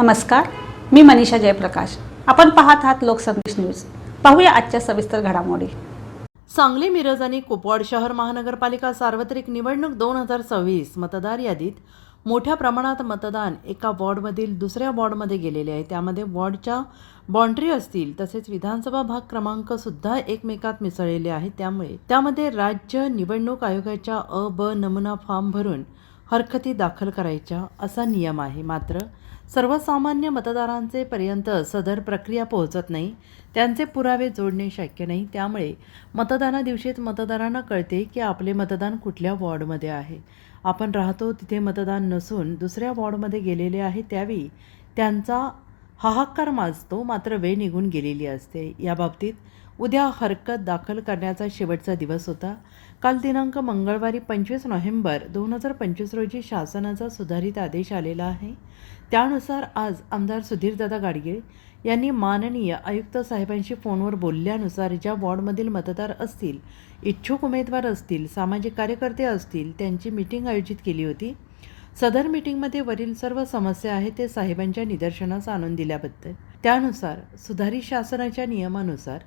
नमस्कार मी मनीषा जयप्रकाश. आपण पाहत आहात लोकसंदेश न्यूज. पाहूया आजच्या सविस्तर घडामोडी. सांगली मिरज आणि कुपवाड शहर महानगरपालिका सार्वत्रिक निवडणूक दोन हजार सव्वीस मतदार यादीत मोठ्या प्रमाणात मतदान एका वॉर्डमधील दुसऱ्या वॉर्डमध्ये गेलेले आहे. त्यामध्ये वॉर्डच्या बाँड्री असतील तसेच विधानसभा भाग क्रमांक सुद्धा एकमेकात मिसळलेले आहेत. त्यामुळे त्यामध्ये राज्य निवडणूक आयोगाच्या अ ब नमुना फॉर्म भरून हरकती दाखल करायच्या असा नियम आहे. मात्र सर्वसामान्य मतदारांचे पर्यंत सदर प्रक्रिया पोहोचत नाही त्यांचे पुरावे जोडणे शक्य नाही. त्यामुळे मतदाना दिवशीच मतदारांना कळते की आपले मतदान कुठल्या वॉर्डमध्ये आहे. आपण राहतो तिथे मतदान नसून दुसऱ्या वॉर्डमध्ये गेलेले आहे त्यावेळी त्यांचा हाहाकार माजतो मात्र वेळ निघून गेलेली असते. याबाबतीत उद्या हरकत दाखल करण्याचा शेवटचा दिवस होता. काल दिनांक मंगळवारी पंचवीस नोव्हेंबर दोन हजार पंचवीस रोजी शासनाचा सुधारित आदेश आलेला आहे. त्यानुसार आज आमदार सुधीरदादा गाडगे यांनी माननीय आयुक्त साहेबांशी फोनवर बोलल्यानुसार ज्या वॉर्डमधील मतदार असतील इच्छुक उमेदवार असतील सामाजिक कार्यकर्ते असतील त्यांची मीटिंग आयोजित केली होती. सदर मीटिंगमध्ये वरील सर्व समस्या आहेत ते साहेबांच्या निदर्शनास आणून दिल्याबद्दल. त्यानुसार सुधारित शासनाच्या नियमानुसार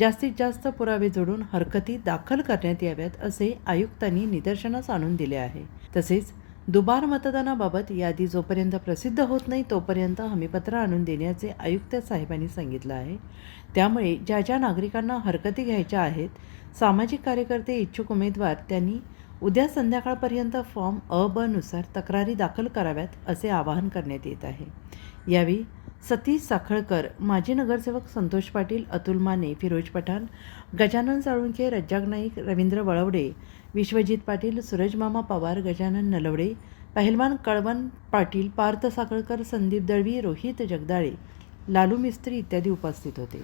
जास्तीत जास्त पुरावे जोडून हरकती दाखल करण्यात याव्यात असे आयुक्तांनी निदर्शनास आणून दिले आहे. तसेच दुबार मतदानाबाबत यादी जोपर्यंत प्रसिद्ध होत नाही तोपर्यंत हमीपत्र आणून देण्याचे आयुक्त साहेबांनी सांगितलं आहे. त्यामुळे ज्या ज्या नागरिकांना हरकती घ्यायच्या आहेत सामाजिक कार्यकर्ते इच्छुक उमेदवार त्यांनी उद्या संध्याकाळपर्यंत फॉर्म अ ब नुसार तक्रारी दाखल कराव्यात असे आवाहन करण्यात येत आहे. यावेळी सतीश साखळकर माजी नगरसेवक संतोष पाटील अतुल माने फिरोज पठाण गजानन साळुंखे रज्जाक नाईक रवींद्र वळवडे विश्वजित पाटील सूरजमामा पवार गजानन नलवडे पहिलवान कळवण पाटील पार्थ साखळकर संदीप दळवी रोहित जगदाळे लालू मिस्त्री इत्यादी उपस्थित होते.